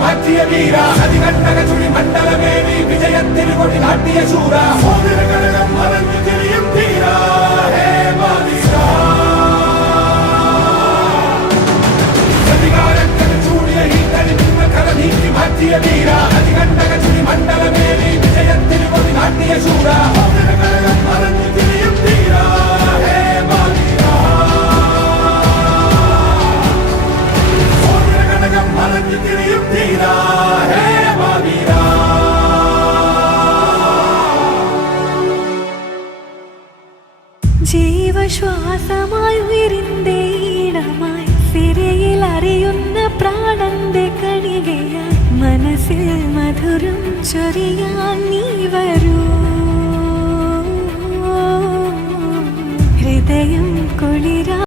മാറ്റിയ വീര അതികണ്ടക ചുഴി മണ്ഡലമേറി വിജയത്തിൽ കൊടി നാട്ടിയ ശൂര ഘടകം മറഞ്ഞു തിരിയും ധീര ഹേ മാതീര അധികാരത്തിന് ചൂടിയ ഈ തരി നിന്ന കര നീക്കി മാറ്റിയ വീര അതികണ്ടക ചുഴി മണ്ഡലമേറി വിജയത്തിൽ കൊടി നാട്ടിയ ശൂര ഘടകം മറഞ്ഞു തിരിയും ധീര ഹേ മാതീര ഘടകം മറഞ്ഞു തിരിയും ധീര ഹേ മാതീര ജീവശ്വാസമായി ഉയരിന്റെ ഈണമായി സിരയിൽ അറിയുന്ന പ്രാണന്റെ കണികയായി മനസ്സിൽ മധുരം ചൊരിയാൻ നീ വരൂ ഹൃദയം കുളിരാ